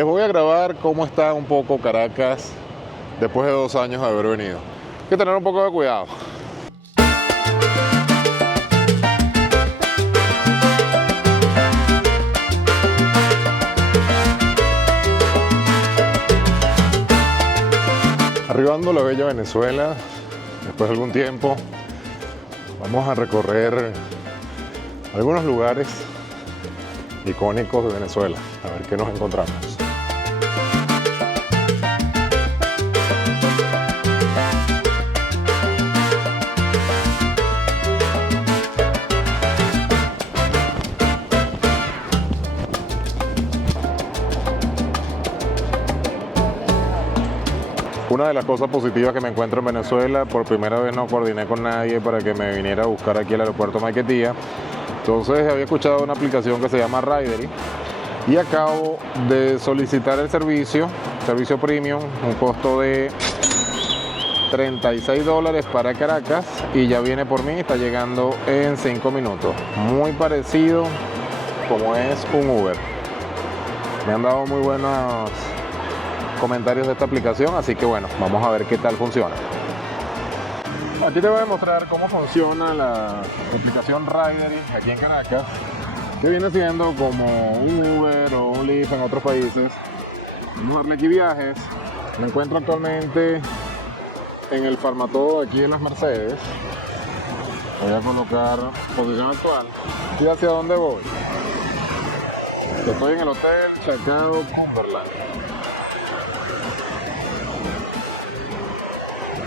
les voy a grabar cómo está un poco Caracas después de 2 años de haber venido. Hay que tener un poco de cuidado. Arribando a la bella Venezuela, después de algún tiempo, vamos a recorrer algunos lugares icónicos de Venezuela, a ver qué nos encontramos. Una de las cosas positivas que me encuentro en Venezuela, por primera vez no coordiné con nadie para que me viniera a buscar aquí al aeropuerto Maiquetía. Entonces había escuchado una aplicación que se llama Ridery y acabo de solicitar el servicio premium, un costo de $36 para Caracas y ya viene por mí, está llegando en 5 minutos. Muy parecido como es un Uber. Me han dado muy buenos comentarios de esta aplicación, así que bueno, vamos a ver qué tal funciona. Aquí te voy a mostrar cómo funciona la aplicación Ridery aquí en Caracas, que viene siendo como un Uber o un Lyft en otros países. Vamos a darle aquí viajes. Me encuentro actualmente en el Farmatodo aquí en las Mercedes. Voy a colocar posición actual. ¿Y hacia dónde voy? Estoy en el Hotel Chacao Cumberland.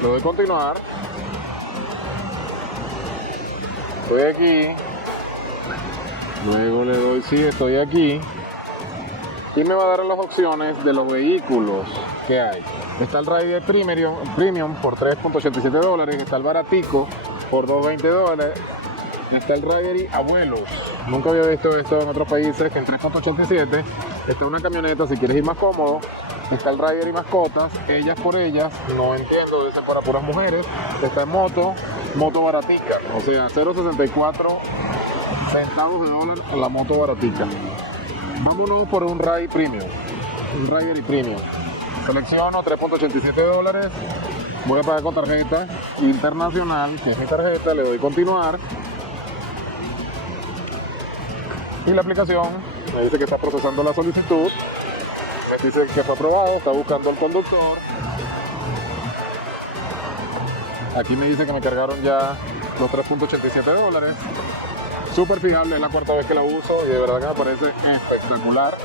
Le doy continuar. Estoy aquí. Luego le doy sí, estoy aquí. Y me va a dar las opciones de los vehículos que hay. Está el Rider Premium por $3.87. Está el baratico por $2.20. Está el Rider Abuelos. Nunca había visto esto en otros países, que en $3.87. Está una camioneta si quieres ir más cómodo. Está el Rider y mascotas, ellas por ellas, no entiendo, debe ser para puras mujeres. Está en moto baratica, o sea, 0.64 centavos de dólar a la moto baratica. Vámonos por un Rider Premium, un Rider y Premium. Selecciono $3.87, voy a pagar con tarjeta internacional, que es mi tarjeta, le doy continuar. Y la aplicación me dice que está procesando la solicitud. Dice que fue aprobado, está buscando al conductor. Aquí me dice que me cargaron ya los $3.87. Súper fiable, es la 4ª vez que la uso y de verdad que me parece espectacular.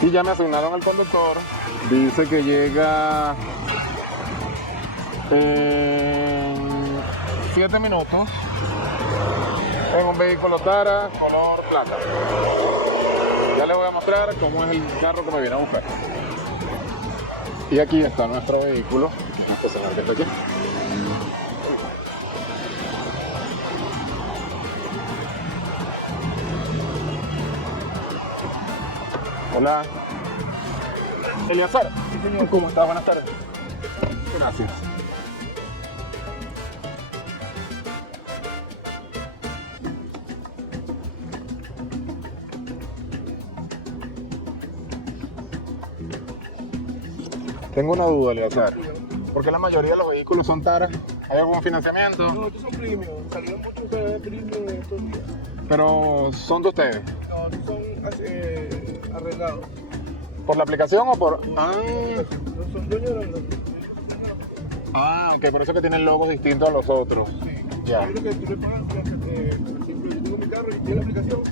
Y ya me asignaron al conductor. Dice que llega en 7 minutos en un vehículo Tara color plata. Ya les voy a mostrar cómo es el carro que me viene a buscar. Y aquí está nuestro vehículo. Vamos a estacionar que está aquí. Hola. Eliazar. Sí, señor. ¿Cómo estás? Buenas tardes. Gracias. Tengo una duda, Eliazar. ¿Por qué la mayoría de los vehículos son Tara? ¿Hay algún financiamiento? No, estos son premium. Salieron muchos ustedes premium en estos días. Pero son de ustedes. No, estos son arreglados. ¿Por la aplicación o por...? No son dueños de los... Ok, por eso que tienen logos distintos a los otros. Sí. Ya. Yo creo que tú le pagas, por ejemplo, yo tengo mi carro y tiene la aplicación.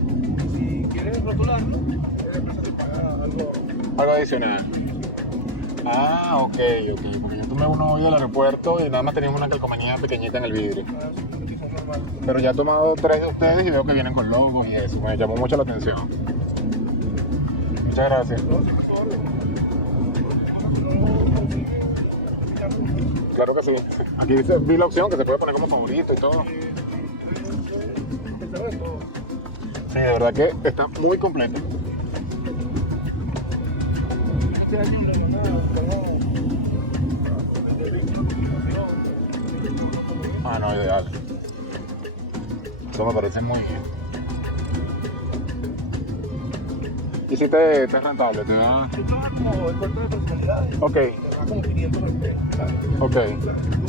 Si quieres rotularlo, la empresa te paga Algo adicional. Ok, porque yo tomé uno hoy del aeropuerto y nada más teníamos una calcomanía pequeñita en el vidrio. son normales. Pero ya he tomado 3 de ustedes y veo que vienen con logos y eso, me llamó mucho la atención. Muchas gracias. No, sí, por favor. Claro que sí. Aquí dice, vi la opción que se puede poner como favorito y todo. Sí, de verdad que está muy completo. No, ideal. Eso me parece muy bien. Y si te es rentable, te da... Yo trabajo como el cuarto de personalidades. Ok, Trabajo como 500 al mes. ok. Claro,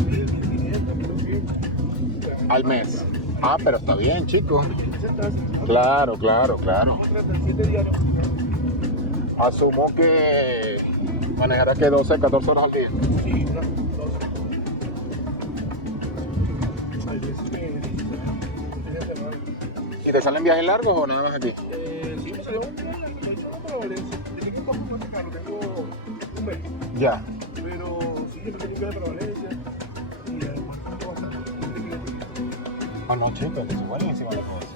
1500, 1100. Al mes. Ah, pero está bien, chicos. 60, Claro, claro, claro. vamos a tratar 7 diarios. Asumo que manejarás que 12, 14 horas al día. Sí, una, 12. Hay veces que 16, ¿Y te salen viajes largos o nada más aquí? sí, me salió un viaje, me hizo una para Valencia. Tenía que coger un carro, tengo un mes. Ya. Pero sí, yo tengo un viaje para Valencia. Y además tengo bastante. Ah, no, chicos, es buenísima la cosa.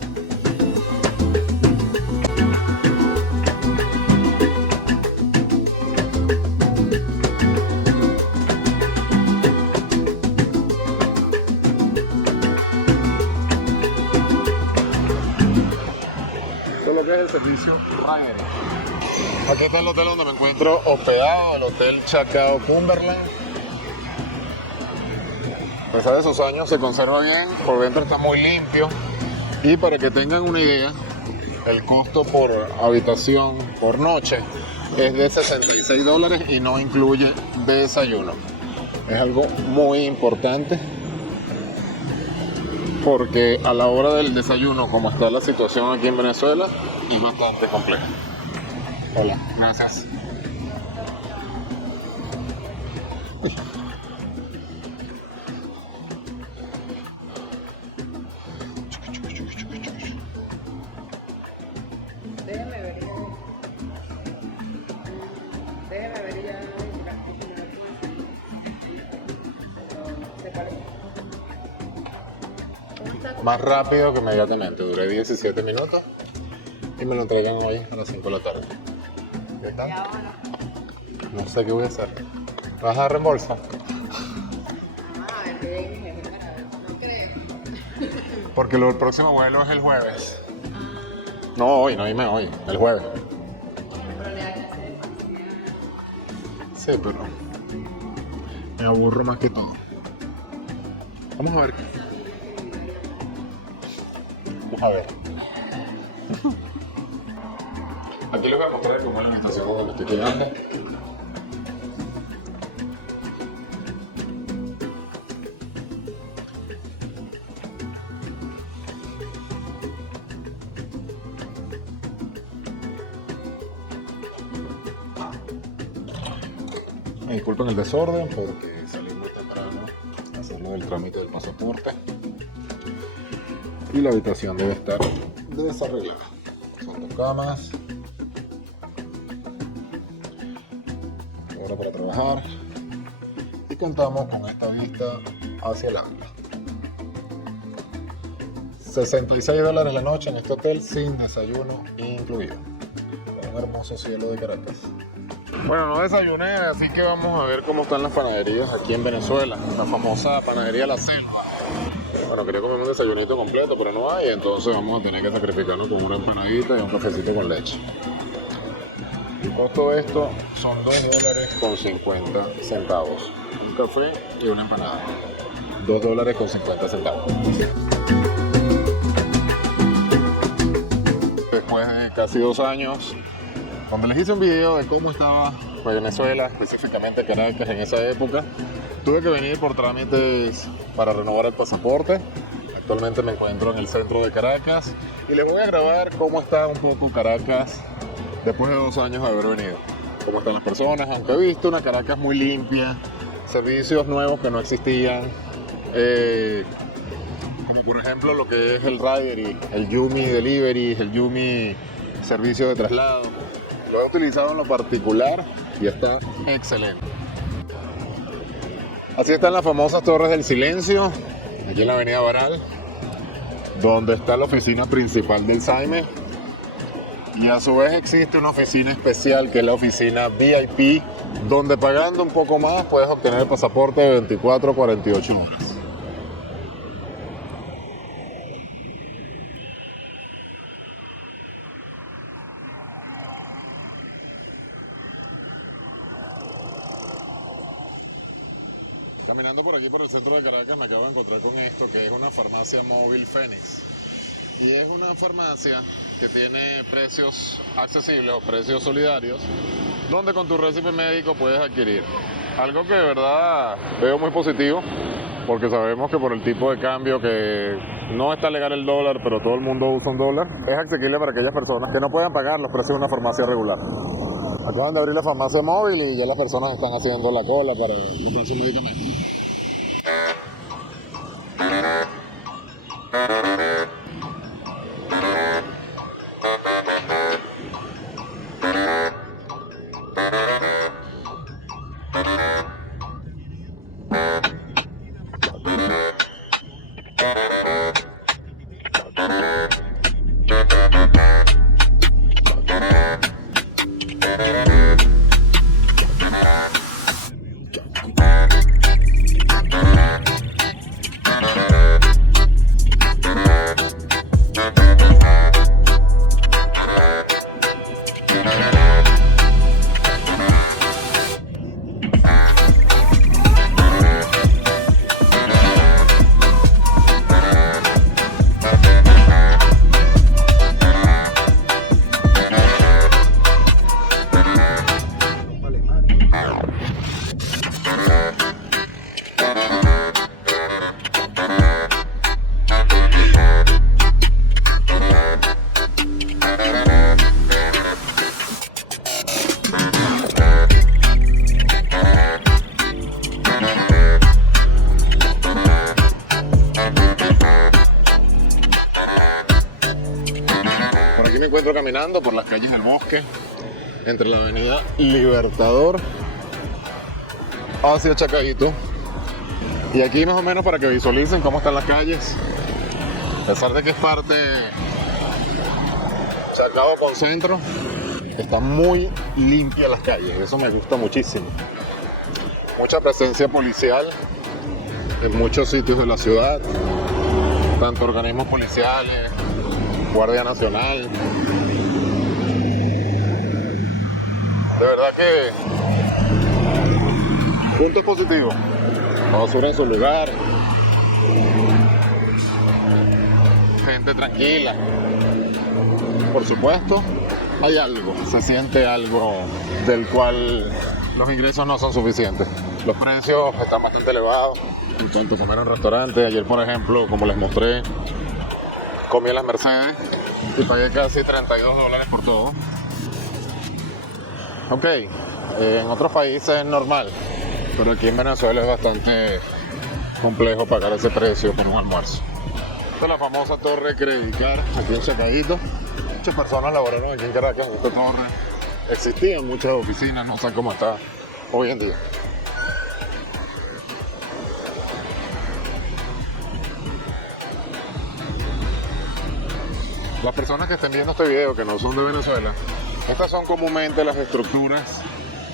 Esto es lo que es el servicio Ryanair. Aquí está el hotel donde me encuentro hospedado, el Hotel Chacao Cumberland. A pesar de sus años se conserva bien, por dentro está muy limpio. Y para que tengan una idea, el costo por habitación por noche es de $66 y no incluye desayuno. Es algo muy importante porque a la hora del desayuno, como está la situación aquí en Venezuela, es bastante compleja. Hola, gracias. Uy. Déjeme ver ya. Déjeme ver ya. ¿Se parece? ¿Cómo está? Más rápido que inmediatamente, duré 17 minutos y me lo entregan hoy a las 5 de la tarde. ¿Qué tal? Ya, bueno. No sé qué voy a hacer. ¿Vas a reembolsar? Ah, el que no creo. Porque el próximo vuelo es el jueves. No hoy, no dime hoy, el jueves. Pero le hagas hacer. Sí, pero me aburro más que todo. Vamos a ver. Vamos a ver. Aquí les voy a mostrar cómo es la habitación donde me estoy quedando. Me disculpen el desorden porque salí muy temprano a hacerlo del trámite del pasaporte y la habitación debe estar desarreglada. Son 2 camas, hora para trabajar y contamos con esta vista hacia el agua. $66 la noche en este hotel sin desayuno incluido, con un hermoso cielo de Caracas. Bueno, no desayuné, así que vamos a ver cómo están las panaderías aquí en Venezuela. La famosa panadería La Selva. Bueno, quería comer un desayunito completo, pero no hay, entonces vamos a tener que sacrificarnos con una empanadita y un cafecito con leche. El costo de esto son $2.50. Un café y una empanada. $2.50. Después de casi 2 años, cuando les hice un video de cómo estaba Venezuela, específicamente Caracas en esa época, tuve que venir por trámites para renovar el pasaporte. Actualmente me encuentro en el centro de Caracas y les voy a grabar cómo está un poco Caracas después de 2 años de haber venido. Cómo están las personas, aunque he visto una Caracas muy limpia, servicios nuevos que no existían, como por ejemplo lo que es el Ryanair, el Yumi Delivery, el Yumi servicio de traslado. Lo he utilizado en lo particular y está excelente. Así están las famosas Torres del Silencio, aquí en la avenida Baral, donde está la oficina principal del SAIME. Y a su vez existe una oficina especial que es la oficina VIP, donde pagando un poco más puedes obtener el pasaporte de 24 a 48 horas. Caminando por aquí por el centro de Caracas me acabo de encontrar con esto, que es una farmacia móvil Fénix. Y es una farmacia que tiene precios accesibles o precios solidarios, donde con tu récipe médico puedes adquirir algo que de verdad veo muy positivo, porque sabemos que por el tipo de cambio que no está legal el dólar, pero todo el mundo usa un dólar, es asequible para aquellas personas que no puedan pagar los precios de una farmacia regular. Acaban de abrir la farmacia móvil y ya las personas están haciendo la cola para comprar sus medicamentos. Me encuentro caminando por las calles del Bosque, entre la avenida Libertador hacia Chacaíto, y aquí más o menos para que visualicen cómo están las calles, a pesar de que es parte Chacao con centro, están muy limpias las calles, eso me gusta muchísimo. Mucha presencia policial en muchos sitios de la ciudad, tanto organismos policiales, Guardia Nacional. De verdad que puntos positivos. La basura en su lugar, gente tranquila. Por supuesto, hay algo, se siente algo del cual los ingresos no son suficientes. Los precios están bastante elevados en cuanto a comer en restaurantes. Ayer, por ejemplo, como les mostré, comí en las Mercedes y pagué casi $32 por todo. Ok, en otros países es normal, pero aquí en Venezuela es bastante complejo pagar ese precio por un almuerzo. Esta es la famosa Torre Credicar, aquí en Chacaíto. Muchas personas laboraron aquí en Caracas en esta torre. Existían muchas oficinas, no sé cómo está hoy en día. Las personas que estén viendo este video que no son de Venezuela, estas son comúnmente las estructuras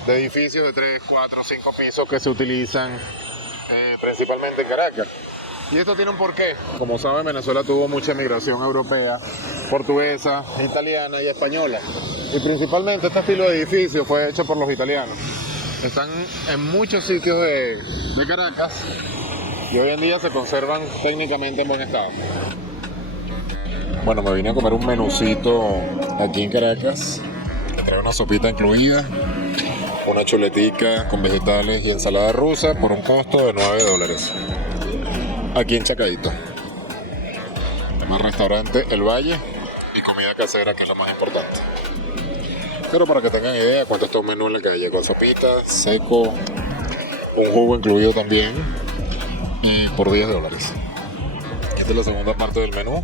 de edificios de 3, 4, 5 pisos que se utilizan principalmente en Caracas. Y esto tiene un porqué. Como saben, Venezuela tuvo mucha migración europea, portuguesa, italiana y española. Y principalmente este estilo de edificio fue hecho por los italianos. Están en muchos sitios de Caracas y hoy en día se conservan técnicamente en buen estado. Bueno, me vine a comer un menucito aquí en Caracas. Me trae una sopita incluida, una chuletica con vegetales y ensalada rusa por un costo de $9. Aquí en Chacaíto. Además, restaurante El Valle y comida casera, que es lo más importante. Pero para que tengan idea cuánto está un menú en la calle, con sopita, seco, un jugo incluido también, y por $10. Esta es la segunda parte del menú.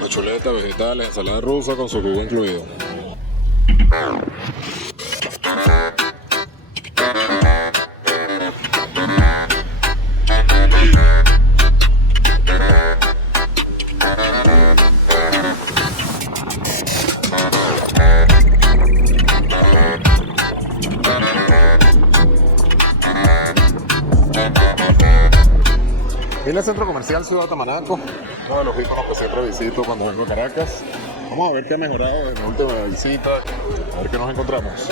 La chuleta, vegetales, ensalada rusa con su jugo incluido. Vine al centro comercial Ciudad Tamanaco, uno de los iconos que siempre visito cuando vengo a Caracas. Vamos a ver qué ha mejorado desde mi última visita, a ver qué nos encontramos.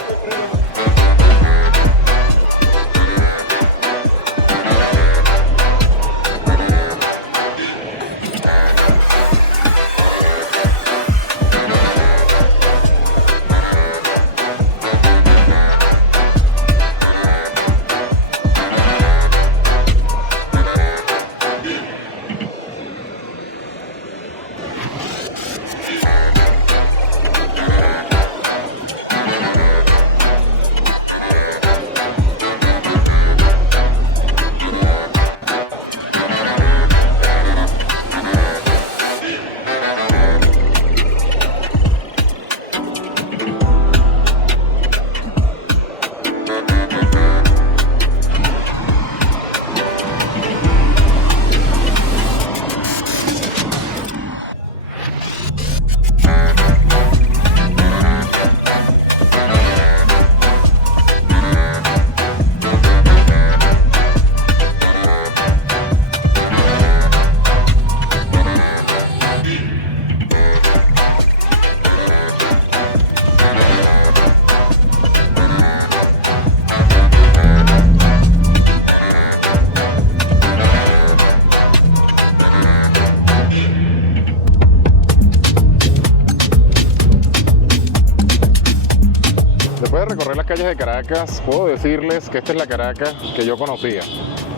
Después de recorrer las calles de Caracas, puedo decirles que esta es la Caracas que yo conocía.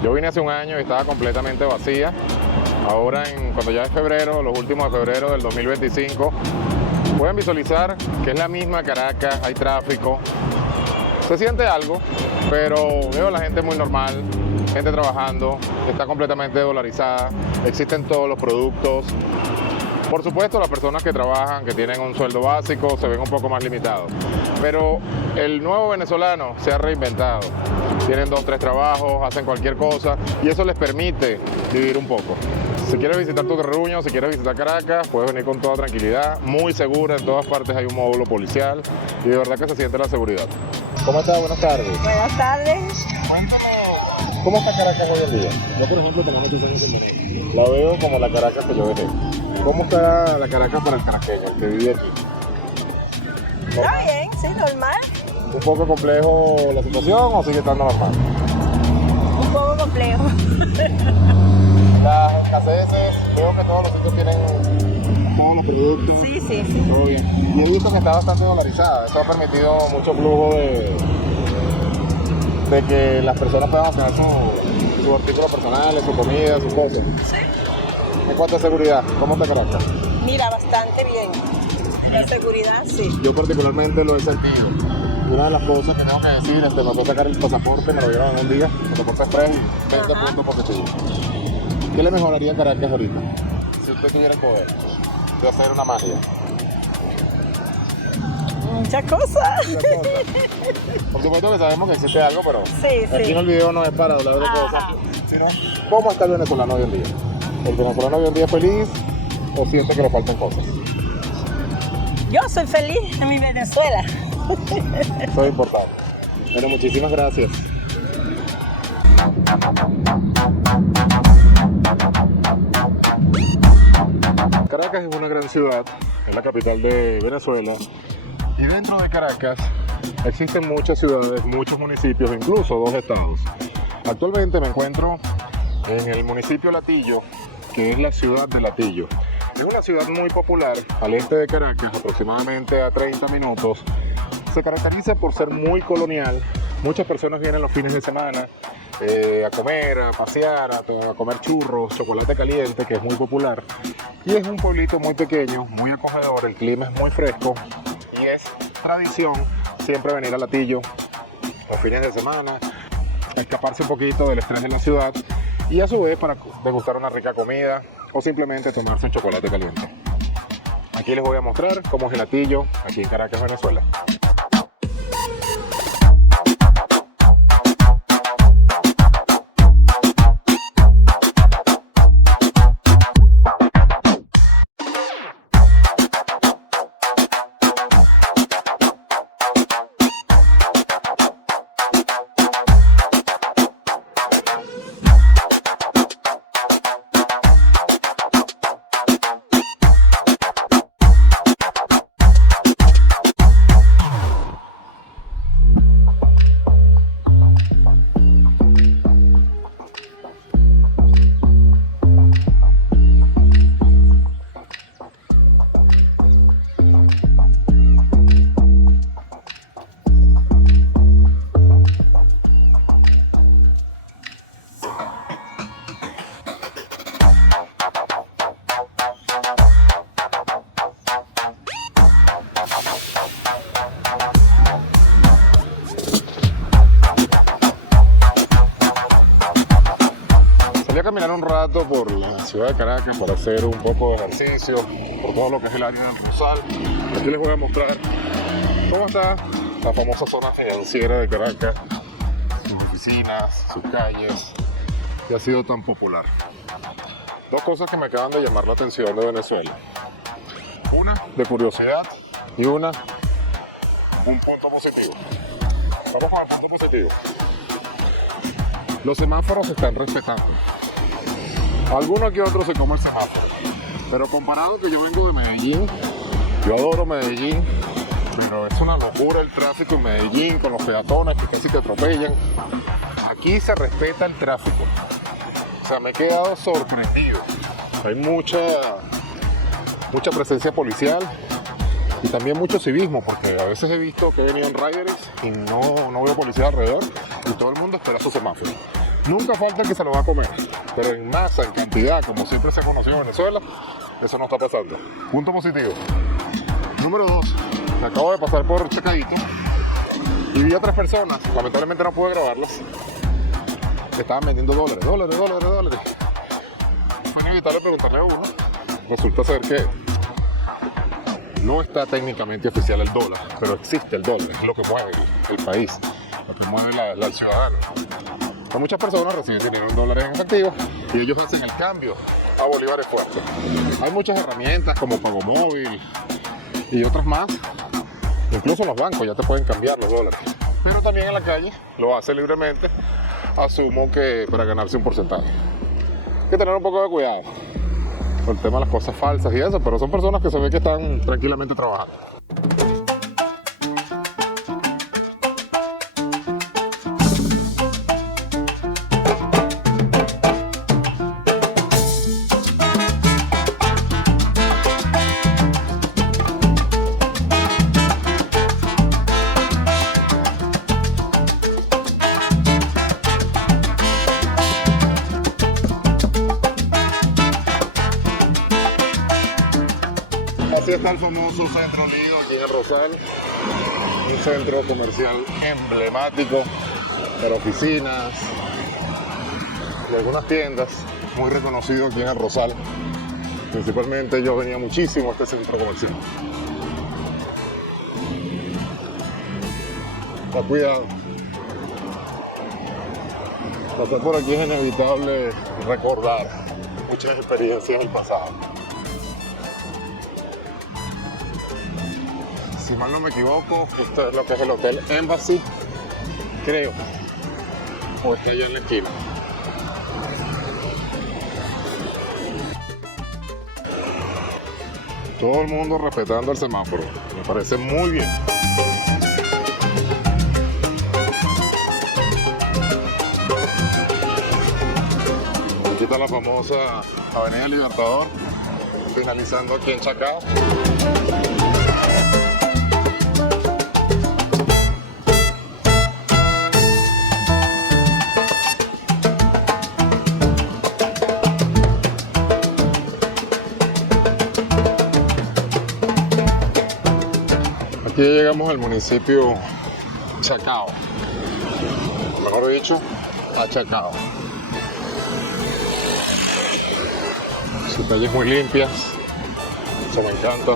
Yo vine hace un año y estaba completamente vacía. Ahora, cuando ya es febrero, los últimos de febrero del 2025, pueden visualizar que es la misma Caracas, hay tráfico. Se siente algo, pero veo a la gente muy normal, gente trabajando, está completamente dolarizada, existen todos los productos. Por supuesto, las personas que trabajan, que tienen un sueldo básico, se ven un poco más limitados. Pero el nuevo venezolano se ha reinventado. Tienen 2 o 3 trabajos, hacen cualquier cosa y eso les permite vivir un poco. Si quieres visitar tu terruño, si quieres visitar Caracas, puedes venir con toda tranquilidad, muy segura, en todas partes hay un módulo policial y de verdad que se siente la seguridad. ¿Cómo estás? Buenas tardes. Buenas tardes. Cuéntame, ¿cómo está Caracas hoy en día? Yo, por ejemplo, tengo muchos años en Venezuela. La veo como la Caracas que yo dejé. ¿Cómo está la Caracas para el caraqueño, el que vive aquí? Está bien, sí, normal. ¿Un poco complejo la situación o sigue estando normal? Un poco complejo. Las escaseces, veo que todos los sitios tienen todos los productos. Sí, sí, sí. Todo bien. Y he visto que está bastante dolarizada. Eso ha permitido mucho flujo de que las personas puedan sacar sus artículos personales, su comida, sus cosas. Sí. En cuanto a seguridad, ¿cómo está Caracas? Mira, bastante bien. La seguridad, sí. Yo particularmente lo he sentido. Una de las cosas que tengo que decir es que me fue a sacar el pasaporte, me lo dieron en un día, pasaporte express y 20 puntos positivos. ¿Qué le mejoraría a Caracas ahorita? Si usted tuviera el poder de hacer una magia. Muchas cosas. Por supuesto que sabemos que existe algo, pero Sí, aquí sí. en el video no es para hablar de cosas, sino cómo está el venezolano hoy en día. ¿El venezolano hoy en día es feliz o siente que le faltan cosas? Yo soy feliz en mi Venezuela. Eso es importante. Bueno, muchísimas gracias. Caracas es una gran ciudad, es la capital de Venezuela y dentro de Caracas existen muchas ciudades, muchos municipios, incluso 2 estados. Actualmente me encuentro en el municipio Latillo, que es la ciudad de Latillo. Es una ciudad muy popular al este de Caracas, aproximadamente a 30 minutos. Se caracteriza por ser muy colonial. Muchas personas vienen los fines de semana a comer, a pasear, a comer churros, chocolate caliente, que es muy popular. Y es un pueblito muy pequeño, muy acogedor, el clima es muy fresco y es tradición siempre venir a Latillo los fines de semana, escaparse un poquito del estrés de la ciudad y a su vez para degustar una rica comida o simplemente tomarse un chocolate caliente. Aquí les voy a mostrar cómo es el Latillo aquí en Caracas, Venezuela. Salí a caminar un rato por la ciudad de Caracas para hacer un poco de ejercicio, por todo lo que es el área del Rosal. Aquí les voy a mostrar cómo está la famosa zona financiera de Caracas, sus oficinas, sus calles, que ha sido tan popular. 2 cosas que me acaban de llamar la atención de Venezuela. Una de curiosidad y una un punto positivo. Vamos con el punto positivo. Los semáforos se están respetando. Alguno que otro se come el semáforo. Pero comparado que yo vengo de Medellín, yo adoro Medellín, pero es una locura el tráfico en Medellín con los peatones que casi te atropellan. Aquí se respeta el tráfico. O sea, me he quedado sorprendido. Hay mucha presencia policial. Y también mucho civismo, porque a veces he visto que he venido en riders y no veo policía alrededor y todo el mundo espera su semáforo. Nunca falta el que se lo va a comer, pero en masa, en cantidad, como siempre se ha conocido en Venezuela, eso no está pasando. Punto positivo. Número 2, me acabo de pasar por Chacadito y vi a 3 personas, lamentablemente no pude grabarlas, que estaban vendiendo dólares. Fue inevitable preguntarle a uno. Resulta ser que no está técnicamente oficial el dólar, pero existe el dólar, es lo que mueve el país, lo que mueve al ciudadano. Hay muchas personas reciben dinero en dólares en efectivo y ellos hacen el cambio a bolívares fuertes. Hay muchas herramientas como Pago Móvil y otras más, incluso los bancos ya te pueden cambiar los dólares, pero también en la calle lo hace libremente, asumo que para ganarse un porcentaje. Hay que tener un poco de cuidado con el tema de las cosas falsas y eso, pero son personas que se ve que están tranquilamente trabajando. Así está el famoso Centro Lido aquí en Rosal, un centro comercial emblemático para oficinas y algunas tiendas, muy reconocido aquí en el Rosal. Principalmente yo venía muchísimo a este centro comercial. Ten cuidado. Pasar por aquí es inevitable recordar muchas experiencias del pasado. Si mal no me equivoco, esto es lo que es el Hotel Embassy, creo, o está allá en la esquina. Todo el mundo respetando el semáforo, me parece muy bien. Aquí está la famosa Avenida Libertador, finalizando aquí en Chacao. Aquí llegamos al municipio Chacao, mejor dicho, a Chacao. Sus calles muy limpias, eso me encanta.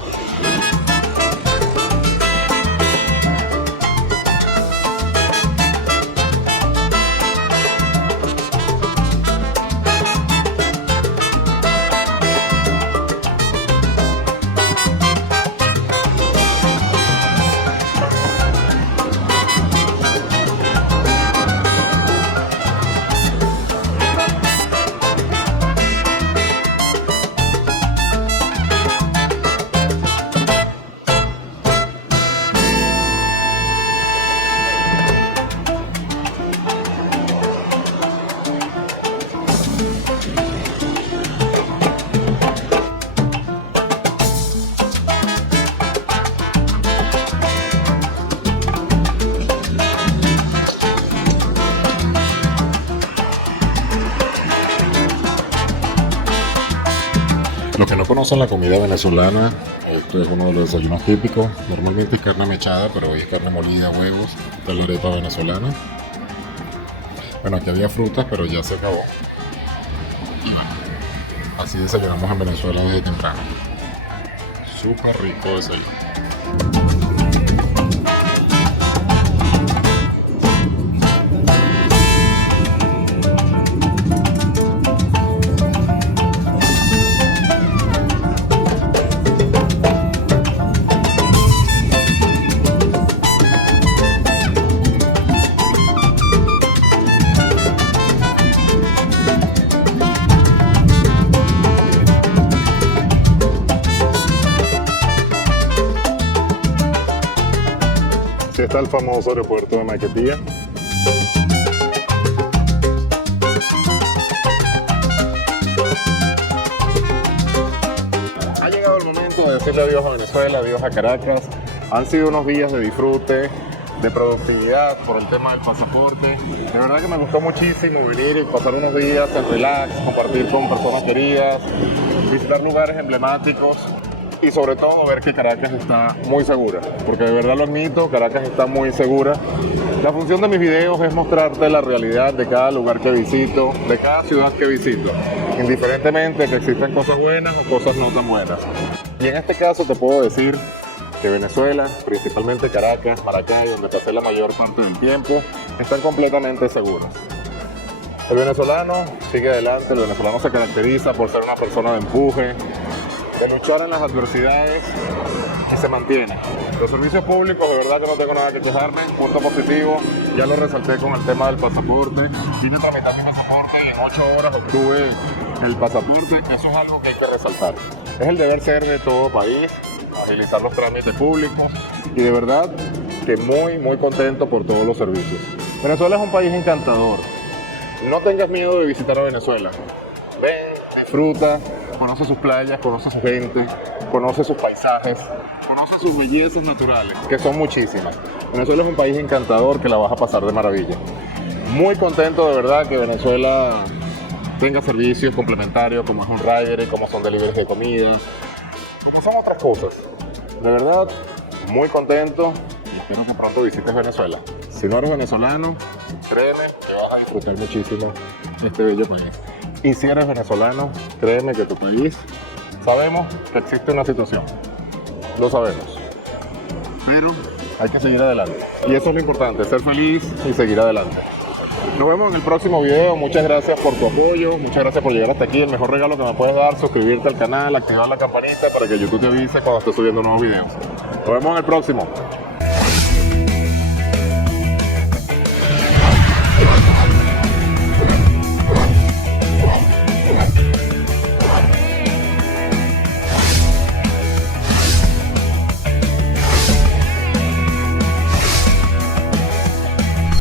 Los que no conocen la comida venezolana, esto es uno de los desayunos típicos. Normalmente es carne mechada, pero hoy es carne molida, huevos, esta es la arepa venezolana. Bueno, aquí había frutas, pero ya se acabó. Y bueno, así desayunamos en Venezuela desde temprano. Súper rico desayuno. Aquí está el famoso aeropuerto de Maiquetía. Ha llegado el momento de hacer decirle adiós a Venezuela, adiós a Caracas. Han sido unos días de disfrute, de productividad por el tema del pasaporte. De verdad que me gustó muchísimo venir y pasar unos días en relax, compartir con personas queridas, visitar lugares emblemáticos y sobre todo ver que Caracas está muy segura, porque de verdad lo admito, Caracas está muy segura. La función de mis videos es mostrarte la realidad de cada lugar que visito, de cada ciudad que visito, indiferentemente que existan cosas buenas o cosas no tan buenas. Y en este caso te puedo decir que Venezuela, principalmente Caracas, Maracay, donde pasé la mayor parte del tiempo, están completamente seguras. El venezolano sigue adelante, el venezolano se caracteriza por ser una persona de empuje, de luchar en las adversidades y se mantiene. Los servicios públicos, de verdad que no tengo nada que quejarme, punto positivo, ya lo resalté con el tema del pasaporte, vine a tramitar mi pasaporte y en 8 horas obtuve el pasaporte, eso es algo que hay que resaltar. Es el deber ser de todo país, agilizar los trámites públicos y de verdad que muy contento por todos los servicios. Venezuela es un país encantador, no tengas miedo de visitar a Venezuela, ven, disfruta, conoce sus playas, conoce su gente, conoce sus paisajes, conoce sus bellezas naturales, que son muchísimas. Venezuela es un país encantador que la vas a pasar de maravilla. Muy contento de verdad que Venezuela tenga servicios complementarios como es un rider y como son deliveries de comida, como son otras cosas. De verdad, muy contento y espero que pronto visites Venezuela. Si no eres venezolano, créeme que vas a disfrutar muchísimo este bello país. Y si eres venezolano, créeme que tu país, sabemos que existe una situación, lo sabemos, pero hay que seguir adelante. Y eso es lo importante, ser feliz y seguir adelante. Nos vemos en el próximo video, muchas gracias por tu apoyo, muchas gracias por llegar hasta aquí. El mejor regalo que me puedes dar, suscribirte al canal, activar la campanita para que YouTube te avise cuando esté subiendo nuevos videos. Nos vemos en el próximo.